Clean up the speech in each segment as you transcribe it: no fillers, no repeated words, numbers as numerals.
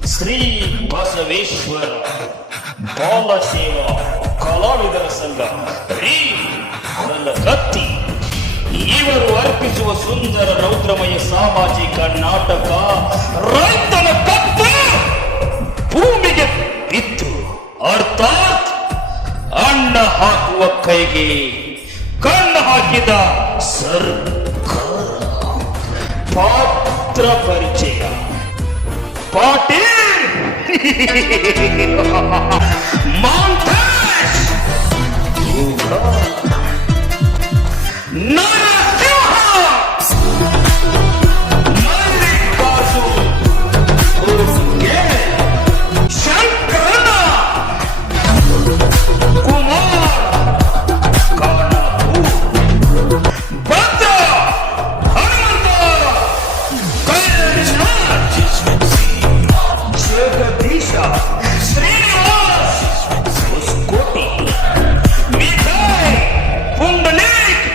ಶ್ರೀ ಬಸವೇಶ್ವರ ಬಾಲಸೇವಾ ಕಲಾವಿದರ ಸಂಘ ರೀ ನನ್ನ ಕತ್ತಿ ಇವರು ಅರ್ಪಿಸುವ ಸುಂದರ ರೌದ್ರಮಯ ಸಾಮಾಜಿಕ ನಾಟಕ ರೈತನ ಕತ್ತು ಭೂಮಿಗೆ ಬಿದ್ದು ಅರ್ಥಾತ್ ಅಣ್ಣ ಹಾಕುವ ಕೈಗೆ ಕಣ್ಣು ಹಾಕಿದ ಸರ್ಕಾರ ಪಾತ್ರ ಪರಿಚಯ ಪಾಟೀಲ್ ಮಾಂತೇಶ್ ನರಸಿಂಹ ಮಲ್ಲಿಕಾರ್ಜುನ್ ಉರ್ಗೆ ಶಂಕರಣ್ಣ ಕುಮಾರ್ ಕಾನಪುರ್ ಭದ್ರ ಹನುಮಂತ ಕೈಲಾಸ ಜಗದೀಶ ಶ್ರೀನಿವಾಸ್ ಹೊಸಕೋಟೆ ಮಿಥಾಯ್ ಪುಂಡಲೀಕ್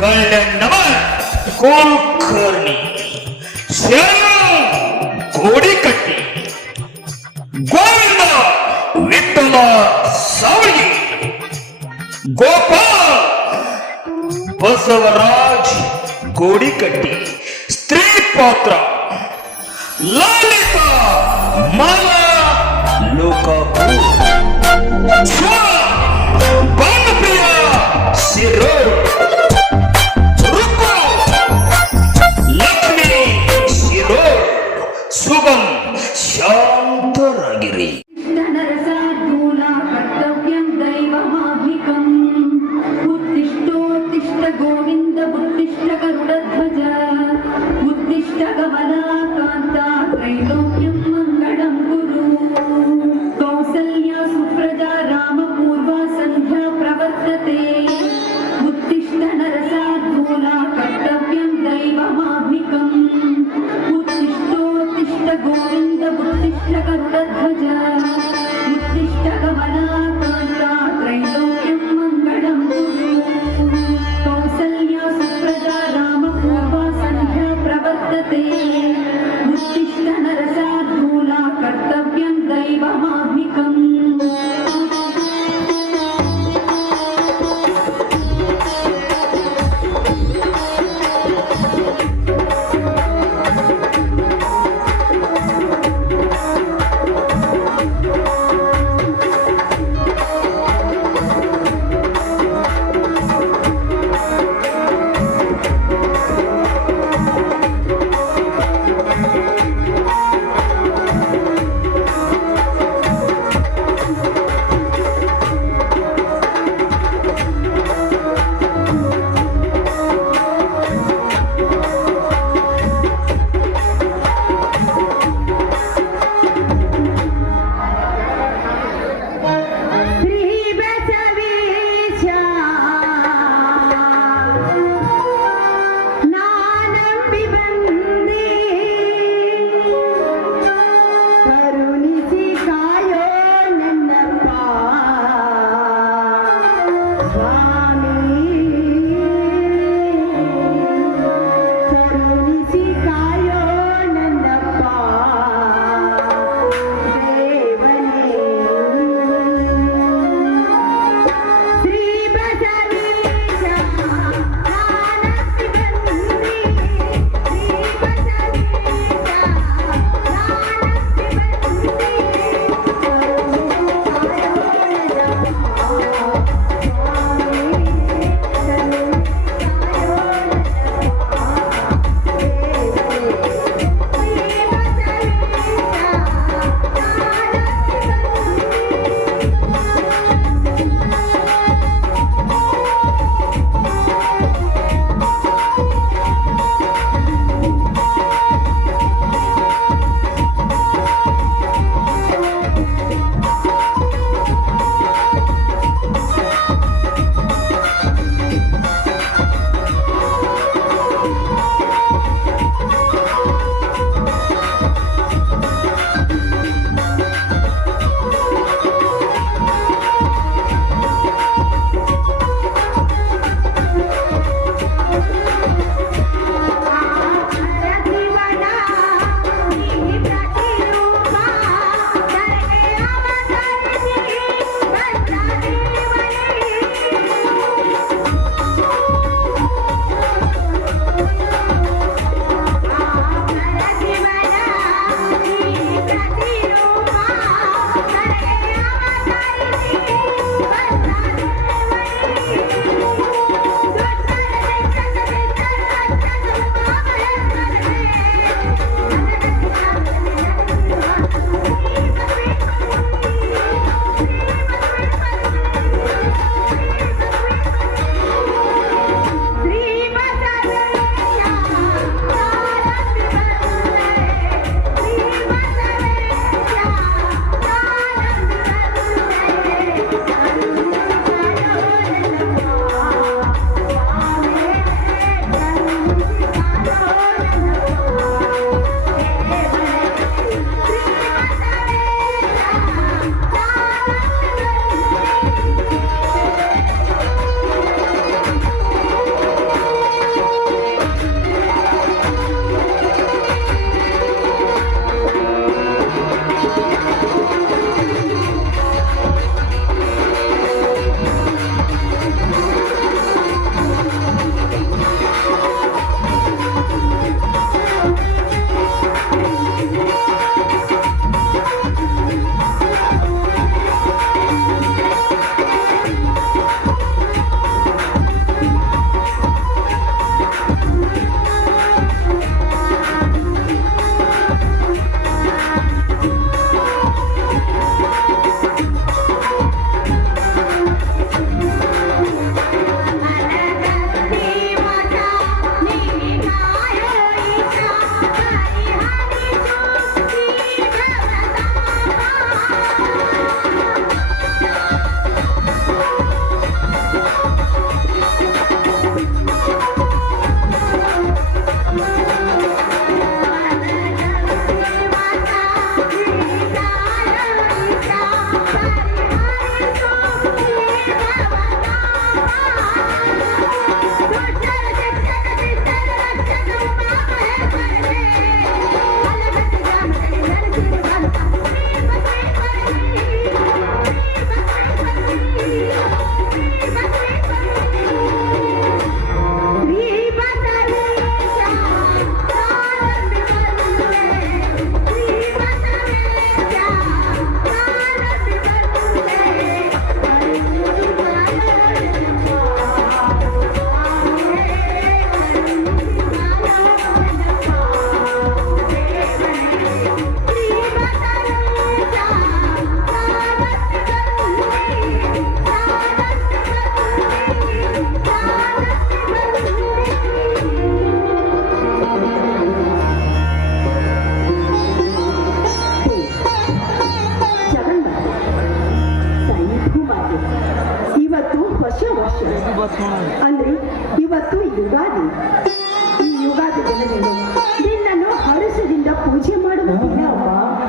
ಕಲ್ಯಾಣಮಲ್ ಕುಲಕರ್ಣಿ ಸೇನು ಕೋಡಿಕಟ್ಟಿ ಗೋವಿಂದ ವಿಠಲ ಸಾವಳಿ ಗೋಪಾಲ್ ಬಸವರಾಜ್ ಗೋಡಿಕಟ್ಟಿ ಸ್ತ್ರೀ ಪಾತ್ರ ಲಲಿತಾ ಮಾಲಾ ಲೋಕಾಪುರ್ ಭಾನುಪ್ರಿಯ ಸಿರೋಡ್ ರುಕು ಲಕ್ಷ್ಮಿ ಸಿರೋಡ್ ಸುಗಮ್ ಶಾಂತರಾಗಿರಿ. नरसार्दूला कर्तव्यं दैवमाह्निकम् उत्तिष्ठोत्तिष्ठ गोविन्द उत्तिष्ठ गरुडध्वज उत्तिष्ठ कमलाकान्ता त्रैलोक्यं मङ्गलं कुरु कौसल्या सुप्रजा रामपूर्वा सन्ध्या प्रवर्तते उत्तिष्ठ नरसार्दूला कर्तव्यं दैवमाह्निकम् उत्तिष्ठोत्तिष्ठ गोविन्द उत्तिष्ठ गरुडध्वज उत्तिष्ठ कमलाकान्ता त्रैलोक्यं मङ्गलं कुरु कौसल्या सुप्रजा रामपूर्वा सन्ध्या प्रवर्तते उत्तिष्ठ नरसार्दूला कर्तव्यं दैवमाह्निकम्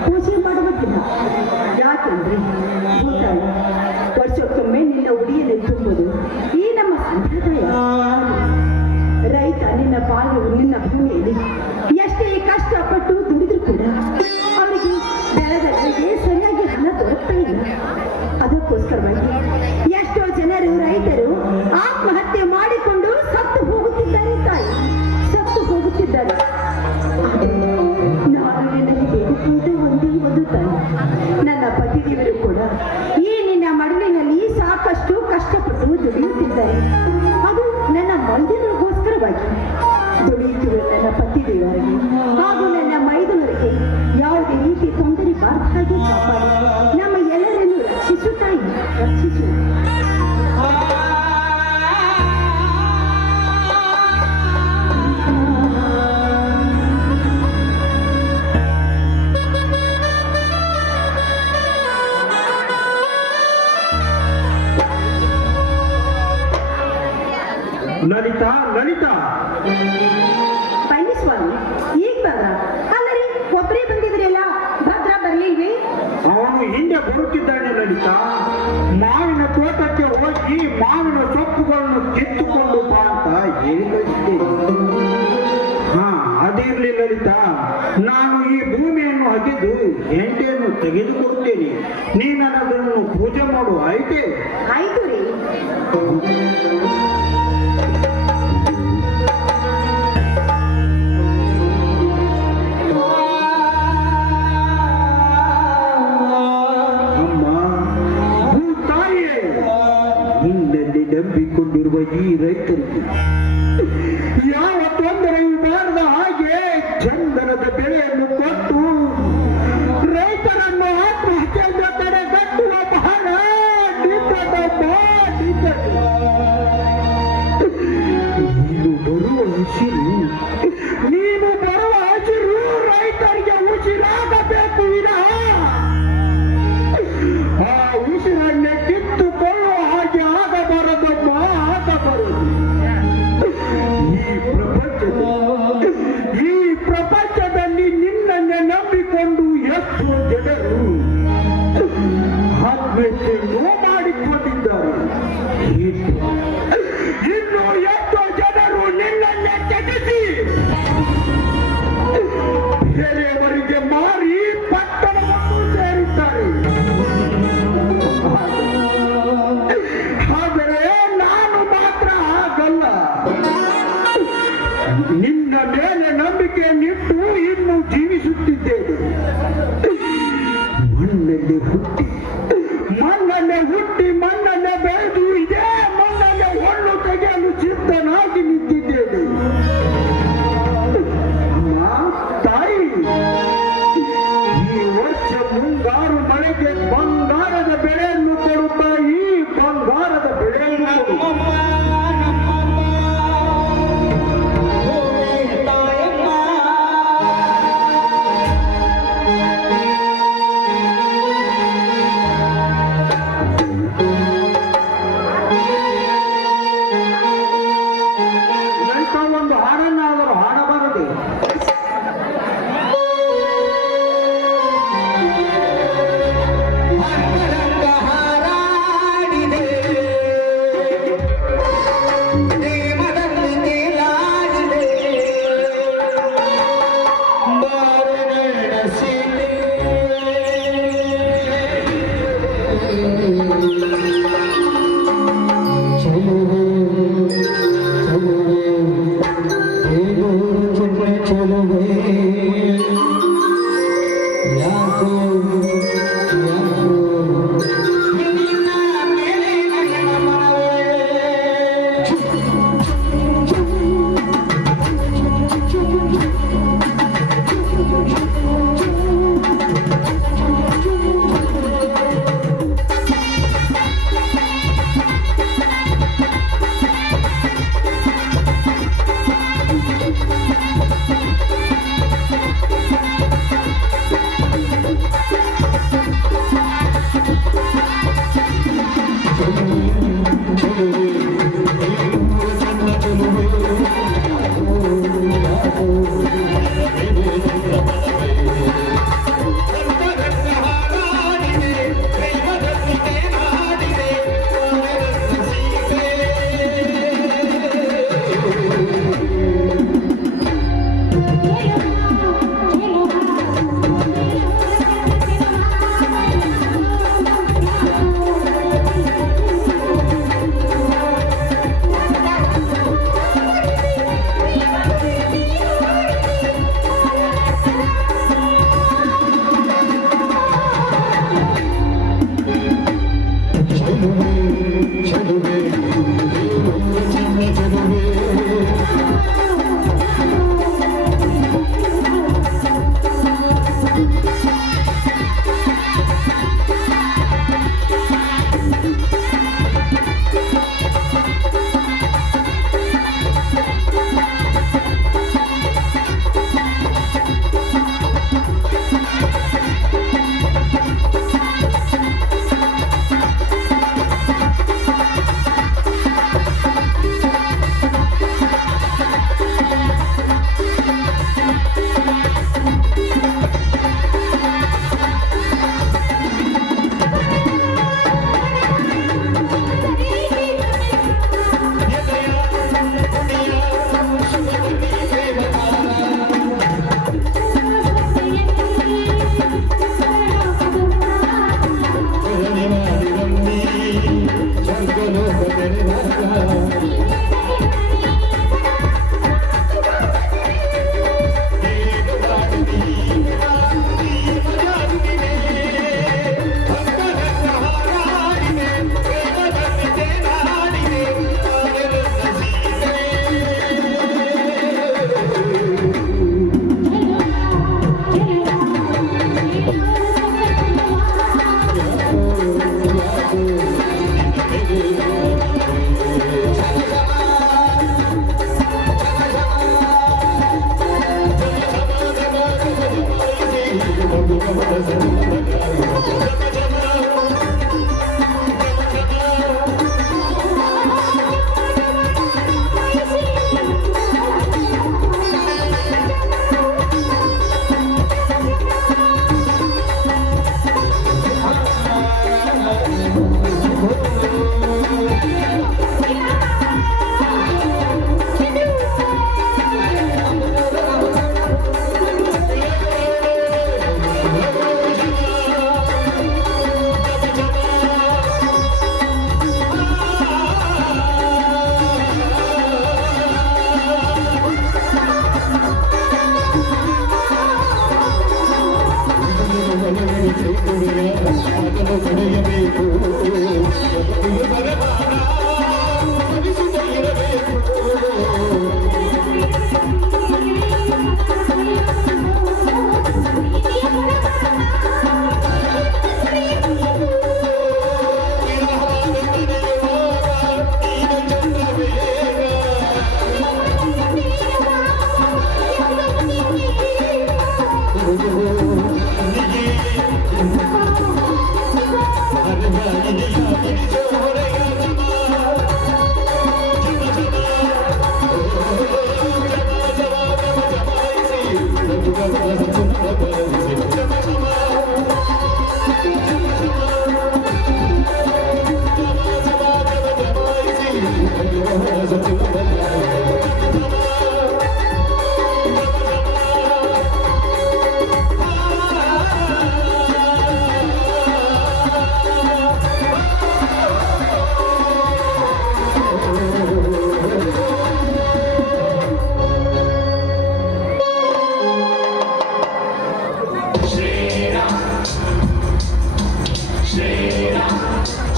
ಪೂಜೆ ಮಾಡುವುದಿಲ್ಲ. ಯಾಕೆಂದ್ರೆ ಭೂತಾಯಿ ವರ್ಷಕ್ಕೊಮ್ಮೆ ನಿನ್ನ ಉಡಿಯಲ್ಲಿ ತುಂಬುವುದು ಈ ನಮ್ಮ ಸಂಪ್ರದಾಯ. ರೈತ ನಿನ್ನ ಪಾಲು ನಿನ್ನ ಭೂಮಿಯಲ್ಲಿ ಎಷ್ಟೇ ಕಷ್ಟಪಟ್ಟು ದುಡಿದ್ರು ಕೂಡ ಅವರಿಗೆ ಬೆಳೆದ ಬೆಳೆಗೆ ಸರಿಯಾಗಿ ಹಣ ದೊರಕ್ತಾ ಇಲ್ಲ. ಅದಕ್ಕೋಸ್ಕರವಾಗಿ ಎಷ್ಟೋ ಜನರು ರೈತರು ಆತ್ಮಹತ್ಯೆ ಮಾಡಿಕೊಂಡು ಸತ್ತು ಹೋಗುತ್ತಿದ್ದಾರೆ ತಾಯಿ, ಸತ್ತು ಹೋಗುತ್ತಿದ್ದಾರೆ. ನಾನು ನಿನಗೆ ಬೇಡಿಕೊಳ್ಳುವುದು ಒಂದೇ ಒಂದು ತಾಯಿ, ನನ್ನ ಪತಿದೇವರು ಕೂಡ ಈ ನಿನ್ನ ಮಡಲಿನಲ್ಲಿ ಸಾಕಷ್ಟು ಕಷ್ಟಪಟ್ಟು ದುಡಿಯುತ್ತಿದ್ದಾರೆ. ಅದು ನನ್ನ ಮೈದುನರಿಗೋಸ್ಕರವಾಗಿ ದುಡಿಯುತ್ತಿರುವ ನನ್ನ ಪತಿದೇವರಿಗೆ ಹಾಗೂ ನನ್ನ ಮೈದುನರಿಗೆ ಯಾವುದೇ ರೀತಿ ತೊಂದರೆ ಬಾರದ ಹಾಗೆ ಕಾಪಾಡಿ ನಮ್ಮ ಎಲ್ಲರನ್ನು ರಕ್ಷಿಸು ತಾಯಿ, ರಕ್ಷಿಸು. ಲಲಿತಾ, ಲಲಿತಾ, ಬನ್ನಿ ಸ್ವಾಮಿ, ಈಗ ಬಂದ್ರ? ಅಲ್ಲರಿ ಒಬ್ಬರೇ ಬಂದಿದ್ರಲ್ಲ, ಭದ್ರ ಬರ್ಲಿಲ್ವೇ? ಅವನು ಹಿಂದೆ ಬರುತ್ತಿದ್ದಾನೆ ಲಲಿತಾ. ಮಾವಿನ ತೋಟಕ್ಕೆ ಹೋಗಿ ಮಾವಿನ ಸೊಪ್ಪುಗಳನ್ನು ಕಿತ್ತುಕೊಂಡು ಬಾ ಅಂತ ಹೇಳಿ ಕಳಿಸಿದ್ದೇನೆ. ಹಾ, ಅದಿರ್ಲಿ ಲಲಿತಾ, ನಾನು ಈ ಭೂಮಿಯನ್ನು ಅಗೆದು ಹೆಂಟೆಯನ್ನು ತೆಗೆದುಕೊಡುತ್ತೇನೆ. ನೀನು ಅದನ್ನು ಪೂಜೆ ಮಾಡು, ಆಯ್ತೇ? ಆಯ್ತು ರೀ. ನಿನ್ನಲ್ಲಿ ನಂಬಿಕೊಂಡಿರುವ ಈ ರೈತರಿಗೆ ಯಾವ ತೊಂದರೆಯೂ ಬಾರದ ಹಾಗೆ ಚಂದನದ ಬೆಳೆಯನ್ನು ಕೊಟ್ಟು ರೈತರನ್ನು ಆತ್ಮಹತ್ಯೆಯಿಂದ ತಡೆಗಟ್ಟುವ ಬಹಳ ನೀನು ಬರುವ ಹಸಿರು ರೈತರಿಗೆ ಉಸಿರಾಗಬೇಕು ವಿನಃ ಆ ಉಸಿರನ್ನೇ ಕಿತ್ತುಕೊಳ್ಳುವ ಹಾಗೆ ಆಗಬಾರದಮ್ಮ, ಆಗಬಾರದು. ಈ ಪ್ರಪಂಚದಲ್ಲಿ ನಿನ್ನನ್ನೇ ನಂಬಿಕೊಂಡು ಎಷ್ಟು ಜನರು ಆತ್ಮಹತ್ಯೆಯನ್ನು ಮಾಡಿಕೊಂಡಿದ್ದಾರೆ. ಇನ್ನು ಎಷ್ಟೋ ಜನರು ನಿನ್ನನ್ನೇ ತ್ಯಜಿಸಿ ಬೇರೆಯವರಿಗೆ ಮಾರಿ ಪಟ್ಟಣವನ್ನು ಸೇರುತ್ತಾರೆ. ಆದರೆ ನಾನು ಮಾತ್ರ ಹಾಗಲ್ಲ. ನಿನ್ನ ಮೇಲೆ ನಂಬಿಕೆಯನ್ನಿಟ್ಟು ಇನ್ನು ಜೀವಿಸುತ್ತಿದ್ದೇನೆ. ಮಣ್ಣಲ್ಲೇ ಹುಟ್ಟಿ ಮಣ್ಣಲ್ಲೇ ಬೆಳೆದು ಇದೇ ಮಣ್ಣಲ್ಲೇ ಹೊಳ್ಳು ತೆಗೆಯಲು ಸಿದ್ಧನಾಗಿ ನಿಂತಿದ್ದೇನೆ. ತಾಯಿ, ಈ ವರ್ಷ ಮುಂಗಾರು ಮಳೆಗೆ ಬಂಗಾರದ ಬೆಳೆಯನ್ನು ಕೊಡುತ್ತಾ ಈ ಬಂಗಾರದ ಬೆಳೆಯನ್ನು ಕೊಡು. ಒಂದು ಹಾಡನ್ನಾದರೂ ಹಾಡಬಾರದು.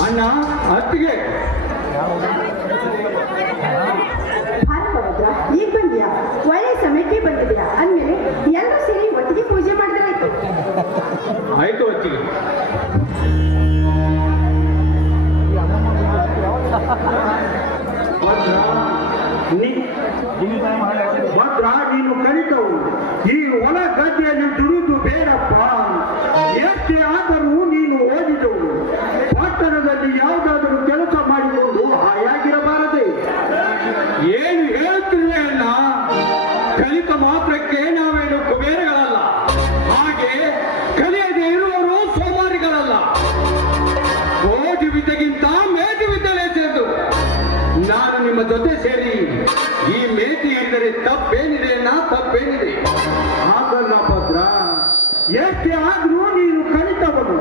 ಅಣ್ಣ ಅತ್ತಿಗೆ ಭಾನುವಾರ ಈಗ ಬಂದ್ಯಾ? ಒಳ್ಳೆ ಸಮಯಕ್ಕೆ ಬಂದಿದ್ಯಾ ಅಂದ್ಮೇಲೆ ಎಲ್ಲರೂ ಸೇರಿ ಒಟ್ಟಿಗೆ ಪೂಜೆ ಮಾಡಿದ್ರಾಯ್ತು. ಆಯ್ತು ಅತ್ತಿಗೆ. ಭದ್ರ ನೀನು ಕಲಿತವು ಈ ಹೊಲ ಗದ್ದೆಯಲ್ಲಿ ದುಡಿದು ಬೇಡಪ್ಪ. ಎಷ್ಟೇ ಆದರೂ ನೀನು ಓದಿದವು. ಪಟ್ಟಣದಲ್ಲಿ ಯಾವುದಾದರೂ ಕೆಲಸ ಮಾಡಿಕೊಂಡು ಹಾಯಾಗಿರಬಾರದೆ. ಏನು ಹೇಳುತ್ತಿರುವೆ ಅಣ್ಣ? ಕಲಿತ ಮಾತ್ರಕ್ಕೆ ನಾವೇನು ಕುಬೇರಗಳಲ್ಲ, ಹಾಗೆ ಕಲಿಯದೆ ಇರುವರು ಸೋಮಾರಿಗಳಲ್ಲ. ಓದಿ ವಿದ್ಯೆಗಿಂತ ಮೇಟಿ ವಿದ್ಯೆ ಲೇಸೆಂದು ನಾನು ನಿಮ್ಮ ಜೊತೆ ಸೇರಿ ಈ ಮೇಟಿ ಹಿಡಿದರೆ ತಪ್ಪೇನಿದೆ ಅಣ್ಣ, ತಪ್ಪೇನಿದೆ? ಹಾಗಲ್ಲ ಭದ್ರ, ಎಷ್ಟೇ ಆದ್ರೂ ನೀನು ಕಲಿತವನು.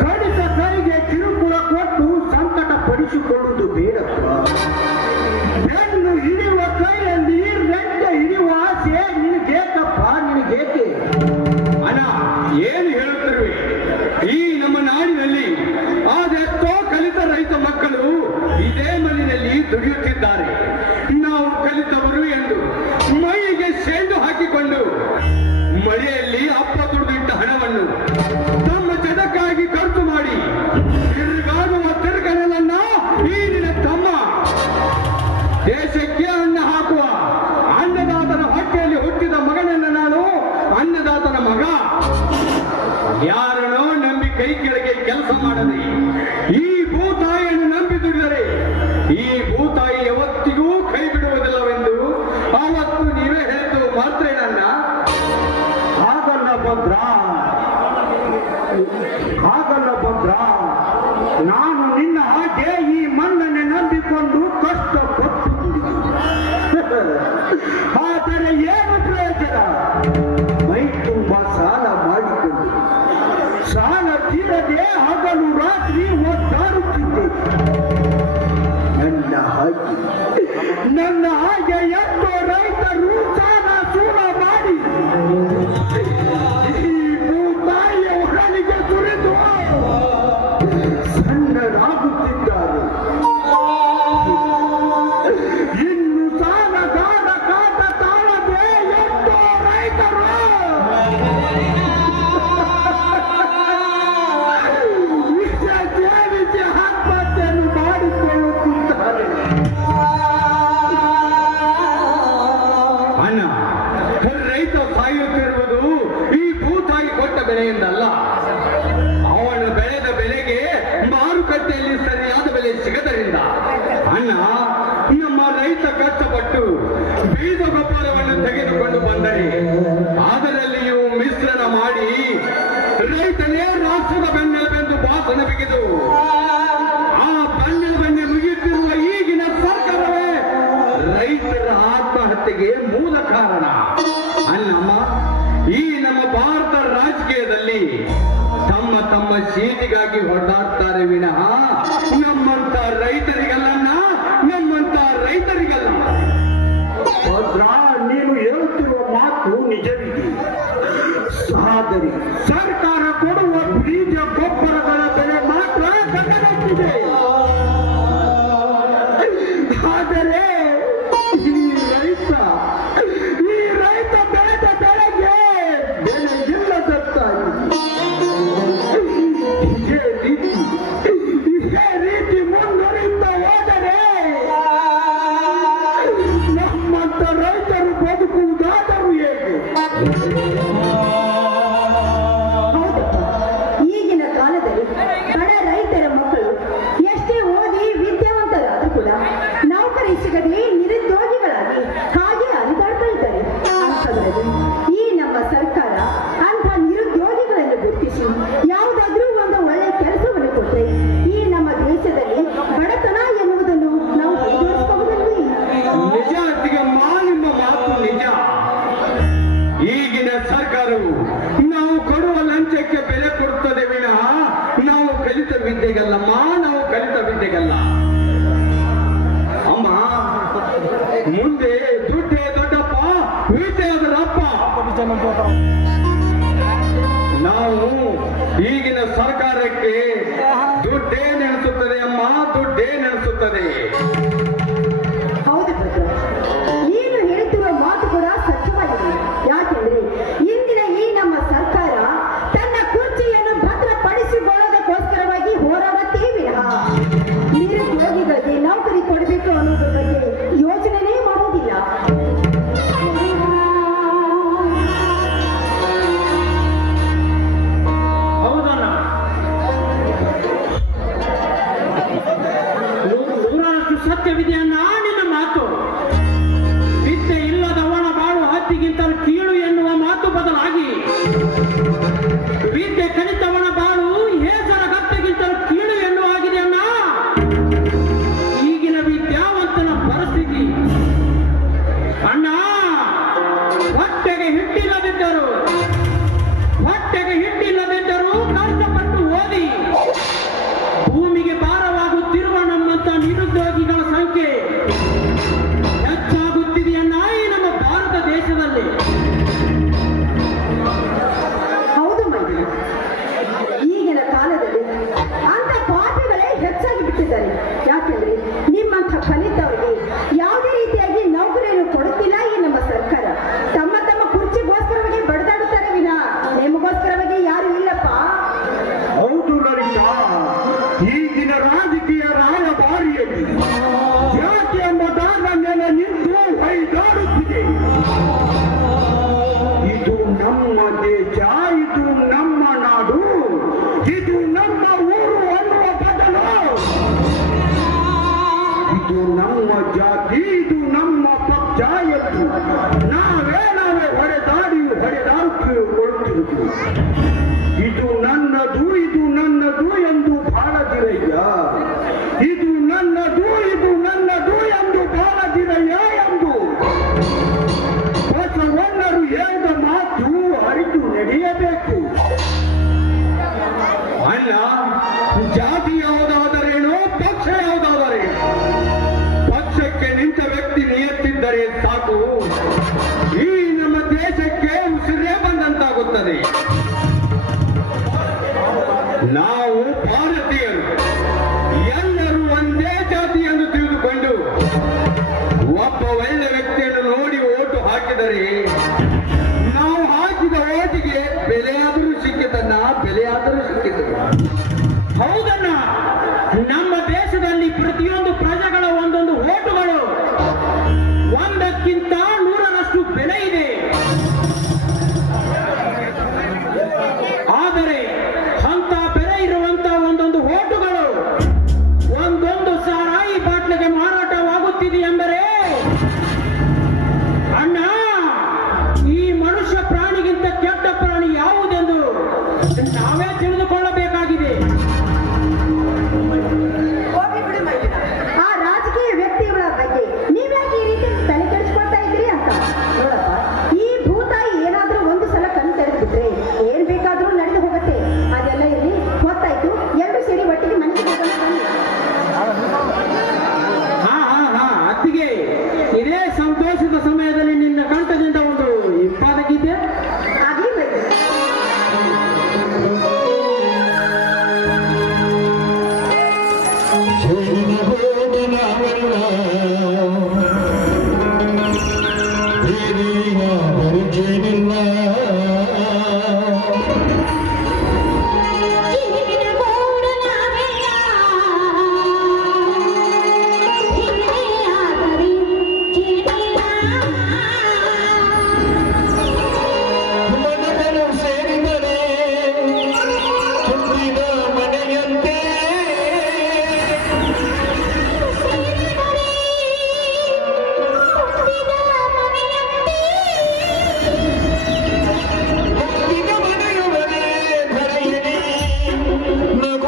ಕಲಿತ ಕೈಗೆ ಕಿರುಕುಳ ಕೊಟ್ಟು ಸಂಕಟ ಪಡಿಸಿಕೊಳ್ಳುವುದು ಬೇಡಪ್ಪ. ಬೆನ್ನು ಹಿಡಿಯುವ ಕೈಯಲ್ಲಿ ರೆಂಟ ಹಿಡಿಯುವ ಆಸೆ ನಿನಗೇಕಪ್ಪ, ನಿನಗೇಕೆ? ಅಣ್ಣ ಏನು ಹೇಳುತ್ತಿರುವೆ? ಈ ನಮ್ಮ ನಾಡಿನಲ್ಲಿ ಅದೆಷ್ಟೋ ಕಲಿತ ರೈತ ಮಕ್ಕಳು ಇದೇ ಮಣ್ಣಿನಲ್ಲಿ ದುಡಿಯುತ್ತಿದ್ದಾರೆ. ನಾವು ಕಲಿತವರು ಎಂದು ಮೈಗೆ ಸೆಂಡು ಹಾಕಿಕೊಂಡು ಮಳೆಯಲ್ಲಿ ಅಪ್ಪ ದುಡಿದಿಟ್ಟ ಹಣವನ್ನು ತಮ್ಮ ಜಗಕ್ಕಾಗಿ ಖರ್ಚು ಮಾಡಿ ತಿರುಗಾಡುವ ತಿರುಗನಲ್ಲ ಈ ನಿನ್ನ ತಮ್ಮ. ದೇಶಕ್ಕೆ ಅನ್ನ ಹಾಕುವ ಅನ್ನದಾತನ ಹೊಟ್ಟೆಯಲ್ಲಿ ಹುಟ್ಟಿದ ಮಗನನ್ನ ನಾನು ಅನ್ನದಾತನ ಮಗ. ಯಾರನ್ನೋ ನಂಬಿ ಕೈ ಕೆಳಗೆ ಕೆಲಸ ಮಾಡದೆ ಈ ಭೂತಾಯಿಯನ್ನು ನಂಬಿ ದುಡಿದರೆ ಈ ಭೂತಾಯಿ ಯಾವತ್ತಿಗೂ ಕೈ ಬಿಡುವುದಿಲ್ಲವೆಂದು ಆವತ್ತು ನೀವೇ ಹೇಳಿದ್ದು ಮಾತ್ರ ನನ್ನ. ಹಾಗಲ್ಲ ಭದ್ರ, ಹಾಗಲ್ಲ ಭದ್ರ. ನಾನು ನಿನ್ನ ಹಾಗೆ ಈ ಮಣ್ಣನ್ನು ನಂಬಿಕೊಂಡು ಕಷ್ಟಪಟ್ಟು ಆದರೆ ಏನು ಪ್ರಯೋಜನ? ಮೈ ತುಂಬ ಸಾಲ ಮಾಡಿಕೊಂಡು ಸಾಲ ತೀರದೆ ಹಗಲು ರಾತ್ರಿ ಒದ್ದಾಡುತ್ತಿದ್ದೆ. ನನ್ನ ಹಾಗೆ ಎಷ್ಟೋ ರೈತರು ಸಾಲ ಸೂಲ ಮಾಡಿ ಈ ಭೂತಾಯಿಯ ಹೊರಲಿಗೆ ಸುರಿದು ಸಣ್ಣರಾಗುತ್ತಿದ್ದಾರೆ. ಇನ್ನು ಸಾಲಗಾರ ಕಾಟ ತಾಳದೆ ಎಷ್ಟೋ ರೈತರು ವಿಷ ಸೇವಿಸಿ ಆತ್ಮಹತ್ಯೆಯನ್ನು ಮಾಡಿಕೊಳ್ಳುತ್ತಿದ್ದಾರೆ. ಮಾರುಕಟ್ಟೆಯಲ್ಲಿ ಸರಿಯಾದ ಬೆಲೆ ಸಿಗದರಿಂದ ಅಣ್ಣ ನಮ್ಮ ರೈತ ಕಷ್ಟಪಟ್ಟು ಬೀಜ ಗೊಬ್ಬರವನ್ನು ತೆಗೆದುಕೊಂಡು ಬಂದರೆ ಅದರಲ್ಲಿಯೂ ಮಿಶ್ರಣ ಮಾಡಿ ರೈತನೇ ರಾಷ್ಟ್ರದ ಬೆನ್ನೆಲುಬೆಂದು ಭಾಷಣ ಬಿಗಿದು ಆ ಬೆನ್ನೆಲುಬೆನ್ನೆ ಮುಗಿಯುತ್ತಿರುವ ಈಗಿನ ಸರ್ಕಾರವೇ ರೈತರ ಆತ್ಮಹತ್ಯೆಗೆ ಮೂಲ ಕಾರಣ. ಅಲ್ಲಮ್ಮ, ಈ ನಮ್ಮ ಭಾರತ ರಾಜಕೀಯದಲ್ಲಿ ತಮ್ಮ ತಮ್ಮ ಸೀಟಿಗಾಗಿ ಹೊರದಾಡ್ತಾರೆ ವಿನಃ ನಮ್ಮಂತ ರೈತರಿಗಲ್ಲ, ನಮ್ಮಂತ ರೈತರಿಗಲ್ಲ. ಭದ್ರ, ನೀನು ಹೇಳುತ್ತಿರುವ ಮಾತು ನಿಜವಿದೆ. ಆದರೆ ಸರ್ಕಾರ ಕೊಡುವ ಬೀಜ ಗೊಬ್ಬರಗಳ ಬೆಲೆ ಮಾತ್ರ ಗಗನಕ್ಕಿದೆ. ಆದರೆ ಈ ರೈತ ಬೆಳೆದ ಬೆಳೆಗೆ ಬೆಲೆ ಇಲ್ಲದಂತಾಗಿದೆ. ಇದೇ ರೀತಿ ಮುಂದುವರಿಯುತ್ತಾ ಹೋದರೆ ನಮ್ಮಂತ ರೈತರು ಬದುಕುವುದಾದರೂ ಹೇಗೆ? ಹೌದಪ್ಪ, ಈಗಿನ ಕಾಲದಲ್ಲಿ ಬಡ ರೈತರ ಮಕ್ಕಳು ಎಷ್ಟೇ ಓದಿ ವಿದ್ಯಾವಂತರಾದ್ರೂ ಕೂಡ ನೌಕರಿ ಸಿಗದೆ ನಿರುದ್ಯೋಗಿಗಳಾಗಿ ಹಾಗೆ ಅಲಿದಾಡ್ತಾ ಇದ್ದಾರೆ. ಅಂಥದ್ರಲ್ಲಿ ಈ ನಮ್ಮ ಸರ್ಕಾರ ಅಂಥ ನಿರುದ್ಯೋಗಿಗಳನ್ನು ಗುರುತಿಸಿ ಯಾವುದಾದ್ರೂ ಒಂದು ಒಳ್ಳೆ ಕೆಲಸವನ್ನು ಕೊಟ್ಟರೆ ಈ ನಮ್ಮ ದೇಶದಲ್ಲಿ ಬಡತನ ಎನ್ನುವುದನ್ನು ನಾವು ಮುಂದುವರಿಸಬಹುದಲ್ವೇ? ನಿಜ ಅತ್ತಿಗೆಮ್ಮ, ನಿಮ್ಮ ಮಾತು ನಿಜ. ಈಗಿನ ಸರ್ಕಾರವು ನಾವು ಕೊಡುವ ಲಂಚಕ್ಕೆ ಬೆಲೆ ಕೊಡುತ್ತದೆ ವಿನಃ ನಾವು ಕಲಿತ ವಿದ್ಯೆಗಲ್ಲಮ್ಮ, ನಾವು ಕಲಿತ ವಿದ್ಯೆಗಲ್ಲ. ಅಮ್ಮ, ಮುಂದೆ ದುಡ್ಡೇ ದೊಡ್ಡಪ್ಪ, ವಿದ್ಯೆ ಅದರಪ್ಪ. ನಾವು ಈಗಿನ ಸರ್ಕಾರಕ್ಕೆ ದುಡ್ಡೇ ನೆನೆಸುತ್ತದೆ ಅಮ್ಮ, ದುಡ್ಡೇ ನೆನೆಸುತ್ತದೆ. ಹೌದು ಭದ್ರ, ನೀನು ಹೇಳ್ತಿರುವ ಮಾತು ಕೂಡ ಸತ್ಯವಾಗಿದೆ. ಯಾಕೆಂದ್ರೆ ಇಂದಿನ ಈ ನಮ್ಮ ಸರ್ಕಾರ ತನ್ನ ಕುರ್ಚಿಯನ್ನು ಭದ್ರಪಡಿಸಿಕೊಳ್ಳೋದಕ್ಕೋಸ್ಕರವಾಗಿ ಹೋರಾಡುತ್ತೇ ವಿನಃ ನಿರುದ್ಯೋಗಿಗಳಿಗೆ ನೌಕರಿ ಕೊಡಬೇಕು ಅನ್ನೋದ್ರ ಬಗ್ಗೆ ಯೋಚನೆನೇ ಮಾಡುವುದಿಲ್ಲ. ಹೌದಣ್ಣ, ನೂರರಷ್ಟು ಸತ್ಯವಿದೆಯನ್ನ ನಿನ್ನ ಮಾತು. ವಿದ್ಯೆ ಇಲ್ಲದವನ ಬಾಳು ಹತ್ತಿಗಿಂತಲೂ ಕೀಳು ಎನ್ನುವ ಮಾತು ಬದಲಾಗಿ ವಿದ್ಯೆ ಕಲಿತವನ ಬಾಳು ಹೇಸರ ಗತ್ತೆಗಿಂತಲೂ ಕೀಳು ಎನ್ನುವ ಆಗಿದೆ ಅಣ್ಣ ಈಗಿನ ವಿದ್ಯಾವಂತನ ಪರಿಸ್ಥಿತಿ. ಅಣ್ಣ, ಹೊಟ್ಟೆಗೆ ಹಿಟ್ಟಿಲ್ಲದಿದ್ದರು ಕಷ್ಟಪಟ್ಟು ಓದಿ ಭೂಮಿಗೆ ಭಾರವಾಗುತ್ತಿರುವ ನಮ್ಮಂತ ನಿರುದ್ಯೋಗಿಗಳ ಸಂಖ್ಯೆ ಹೆಚ್ಚಾಗುತ್ತಿದೆಯನ್ನ ಈ ನಮ್ಮ ಭಾರತ ದೇಶದಲ್ಲಿ. ಹೌದು ಮೈದ, ಈಗಿನ ಕಾಲದಲ್ಲಿ ಅಂತ ಪಾಪಿಗಳೇ ಹೆಚ್ಚಾಗಿ ಬಿಟ್ಟಿದ್ದಾರೆ. ಯಾಕೆಂದ್ರೆ ನಿಮ್ಮಂಥ ಕಲಿತವರಿಗೆ ಯಾವುದೇ ರೀತಿಯಾಗಿ ನೌಕರಿಯನ್ನು ಕೊಡುತ್ತಿಲ್ಲ ಈ ನಮ್ಮ ಸರ್ಕಾರ. ತಮ್ಮ ತಮ್ಮ ಕುರ್ಚಿಗೋಸ್ಕರವಾಗಿ ಬಡದಾಡುತ್ತಾರೆ ವಿನಃ ನಿಮಗೋಸ್ಕರವಾಗಿ ಯಾರು ಇಲ್ಲಪ್ಪ. ಹೌದು ಲಲಿತಾ, ಈಗಿನ ರಾಜಕೀಯ ರಾಯಭಾರಿಯಲ್ಲಿ ಜಾತಿ ಎಂಬ ದಾನ ಮೇಲೆ ನಿಂತು ಹೊಯ್ದಾಡುತ್ತಿದೆ. ಇದು ನಮ್ಮ ದೇಶ, ಇದು ನಮ್ಮ ನಾಡು, ಇದು ನಮ್ಮ ಊರು ಅನ್ನುವ ಬದಲು ಇದು ನಮ್ಮ ಜಾತಿ, ಇದು ನಮ್ಮ ಪಕ್ಷ ಎಂದು ನಾವೇ ಹೊಡೆದಾಡಿ ಕೊಡುತ್ತಿರುವುದು. ಇದು ನನ್ನದು ಎಂದು ಬಾಳದಿರಯ್ಯ, ಇದು ನನ್ನದು ಎಂದು ಬಾಳದಿರಯ್ಯ ಎಂದು ಬಸವಣ್ಣರು ಹೇಳಿದ ಮಾತು ಅರಿತು ನಡೆಯಬೇಕು. ಅಲ್ಲ, ಜಾತಿ ಯಾವುದಾದರೇನೋ, ಪಕ್ಷ ಯಾವುದಾದರೇನೋ, ಪಕ್ಷಕ್ಕೆ ನಿಂತ ವ್ಯಕ್ತಿ ನಿಯತ್ತಿದ್ದರೆ ಸಾಕು, ಈ ನಮ್ಮ ದೇಶಕ್ಕೆ ಉಸಿರೇ ಬಂದಂತಾಗುತ್ತದೆ. ನಾವು ಭಾರತೀಯರು ಎಲ್ಲರೂ ಒಂದೇ ಜಾತಿ ಎಂದು ತಿಳಿದುಕೊಂಡು ಒಬ್ಬ ಒಳ್ಳೆ ವ್ಯಕ್ತಿಯನ್ನು ನೋಡಿ ಓಟು ಹಾಕಿದರೆ ನಾವು ಹಾಕಿದ ಓಟಿಗೆ ಬೆಲೆಯಾದರೂ ಸಿಕ್ಕಿತನ್ನ, ಬೆಲೆಯಾದರೂ ಸಿಕ್ಕಿತು. ಹೌದಣ್ಣ, ನಮ್ಮ ದೇಶದಲ್ಲಿ ಪ್ರತಿಯೊಂದು ಪ್ರಜೆಗಳ ಒಂದೊಂದು ಓಟುಗಳು ಒಂದಕ್ಕಿಂತ 100ರಷ್ಟು ಬೆಲೆ ಇದೆ. ಆದರೆ ಅಂತ ಬೆಲೆ ಇರುವಂತ ಒಂದೊಂದು ಓಟುಗಳು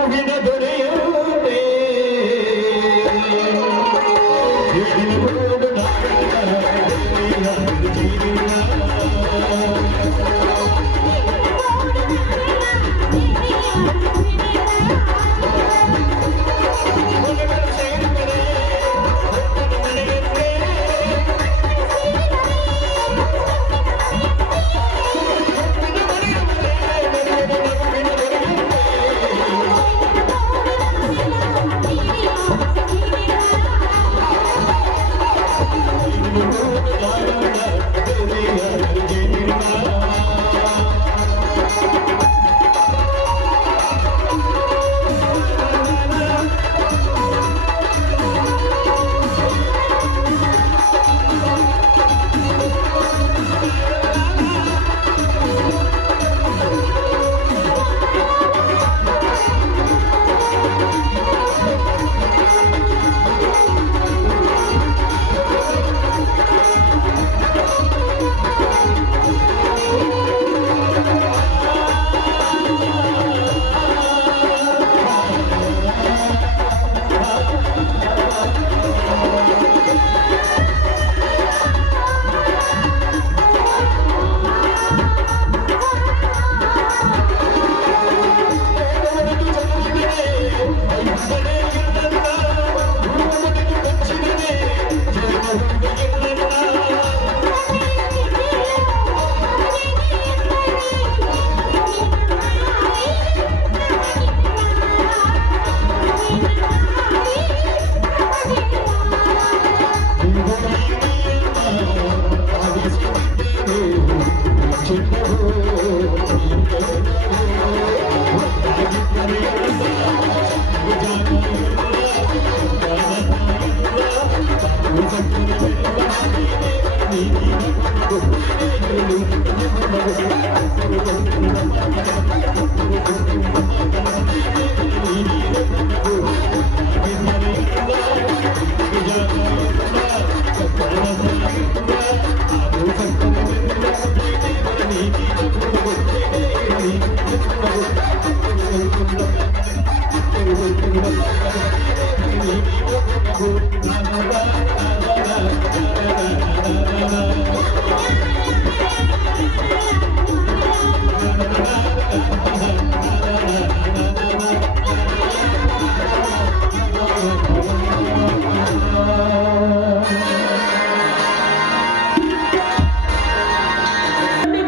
ಹೂವಿನ ದೊರೆಯುವುದೇ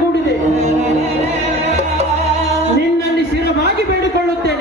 ಕೂಡಿದೆ. ನಿನ್ನಲ್ಲಿ ಸ್ಥಿರವಾಗಿ ಬೇಡಿಕೊಳ್ಳುತ್ತೇನೆ.